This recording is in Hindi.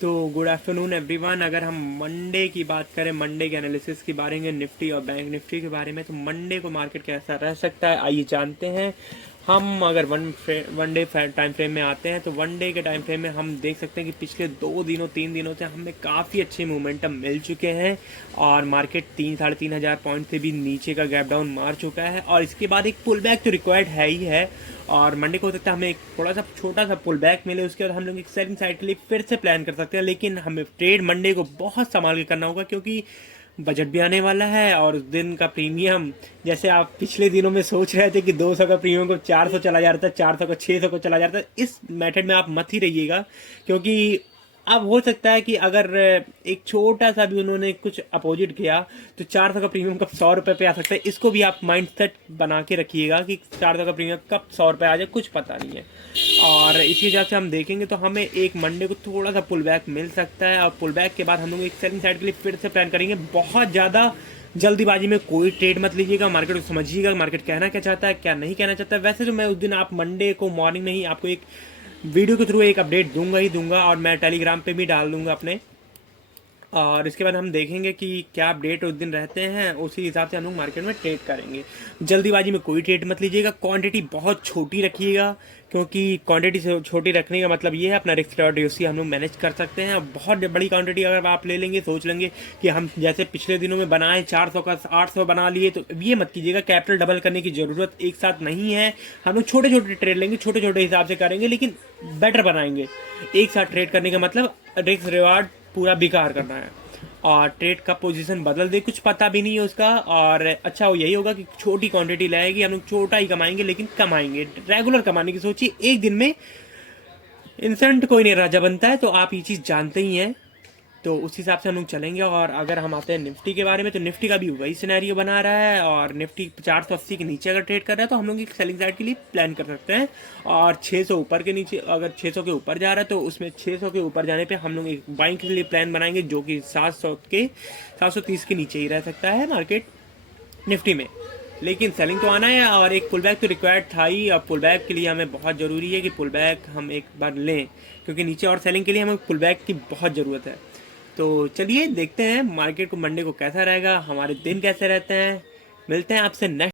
तो गुड आफ्टरनून एवरीवन। अगर हम मंडे की बात करें, मंडे के एनालिसिस के बारे में, निफ्टी और बैंक निफ्टी के बारे में, तो मंडे को मार्केट कैसा रह सकता है आइए जानते हैं। हम अगर वन डे टाइम फ्रेम में आते हैं तो वन डे के टाइम फ्रेम में हम देख सकते हैं कि पिछले 2 दिनों 3 दिनों से हमें काफ़ी अच्छे मोमेंटम मिल चुके हैं और मार्केट 3 साढ़े 3 हज़ार पॉइंट से भी नीचे का गैप डाउन मार चुका है और इसके बाद एक पुल बैक तो रिक्वायर्ड है ही है। और मंडे को हो सकता है हमें एक थोड़ा सा छोटा सा पुल बैक मिले, उसके बाद हम लोग एक सेलिंग साइड के लिए फिर से प्लान कर सकते हैं। लेकिन हमें ट्रेड मंडे को बहुत संभाल के करना होगा क्योंकि बजट भी आने वाला है और उस दिन का प्रीमियम, जैसे आप पिछले दिनों में सोच रहे थे कि 200 का प्रीमियम को 400 चला जा रहा था, 400 का 600 को चला जा रहा था, इस मेथड में आप मत ही रहिएगा। क्योंकि अब हो सकता है कि अगर एक छोटा सा भी उन्होंने कुछ अपोजिट किया तो 400 का प्रीमियम कब 100 रुपये पे आ सकता है। इसको भी आप माइंड सेट बना के रखिएगा कि 400 का प्रीमियम कब 100 रुपये आ जाए, कुछ पता नहीं है। और इसी हिसाब से हम देखेंगे तो हमें एक मंडे को थोड़ा सा पुल बैक मिल सकता है और पुल बैक के बाद हम लोग एक सेलिंग साइड के लिए फिर से प्लान करेंगे। बहुत ज़्यादा जल्दीबाजी में कोई ट्रेड मत लीजिएगा, मार्केट को समझिएगा मार्केट कहना क्या चाहता है क्या नहीं कहना चाहता है। वैसे तो मैं उस दिन आप मंडे को मॉर्निंग में ही आपको एक वीडियो के थ्रू एक अपडेट दूंगा ही दूंगा और मैं टेलीग्राम पे भी डाल दूंगा अपने। और इसके बाद हम देखेंगे कि क्या अपडेट उस दिन रहते हैं, उसी हिसाब से हम लोग मार्केट में ट्रेड करेंगे। जल्दीबाजी में कोई ट्रेड मत लीजिएगा, क्वांटिटी बहुत छोटी रखिएगा क्योंकि क्वांटिटी छोटी रखने का मतलब ये है अपना रिस्क रेशियो हम लोग मैनेज कर सकते हैं। बहुत बड़ी क्वांटिटी अगर आप ले लेंगे, सोच लेंगे कि हम जैसे पिछले दिनों में बनाए 400 का 800 बना लिए, तो ये मत कीजिएगा। कैपिटल डबल करने की ज़रूरत एक साथ नहीं है। हम लोग छोटे छोटे ट्रेड लेंगे, छोटे छोटे हिसाब से करेंगे लेकिन बेटर बनाएंगे। एक साथ ट्रेड करने का मतलब रिस्क रिवार्ड पूरा बेकार करना है और ट्रेड का पोजीशन बदल दे, कुछ पता भी नहीं है उसका। और अच्छा वो यही होगा कि छोटी क्वांटिटी लाएगी, हम लोग छोटा ही कमाएंगे लेकिन कमाएंगे। रेगुलर कमाने की सोचिए, एक दिन में इंस्टेंट कोई नहीं राजा बनता है, तो आप ये चीज़ जानते ही हैं। तो उस हिसाब से हम लोग चलेंगे। और अगर हम आते हैं निफ्टी के बारे में, तो निफ्टी का भी वही सिनेरियो बना रहा है और निफ्टी 480 के नीचे अगर ट्रेड कर रहा है तो हम लोग एक सेलिंग साइड के लिए प्लान कर सकते हैं। और 600 ऊपर के नीचे, अगर 600 के ऊपर जा रहा है तो उसमें 600 के ऊपर जाने पे हम लोग एक बाइंग के लिए प्लान बनाएंगे जो कि 730 के नीचे ही रह सकता है मार्केट निफ्टी में। लेकिन सेलिंग तो आना है और एक पुल बैक तो रिक्वायर्ड था ही। और पुल बैक के लिए हमें बहुत ज़रूरी है कि पुल बैक हम एक बार लें क्योंकि नीचे और सेलिंग के लिए हमें पुल बैक की बहुत ज़रूरत है। तो चलिए देखते हैं मार्केट को मंडे को कैसा रहेगा, हमारे दिन कैसे रहते हैं। मिलते हैं आपसे नेक्स्ट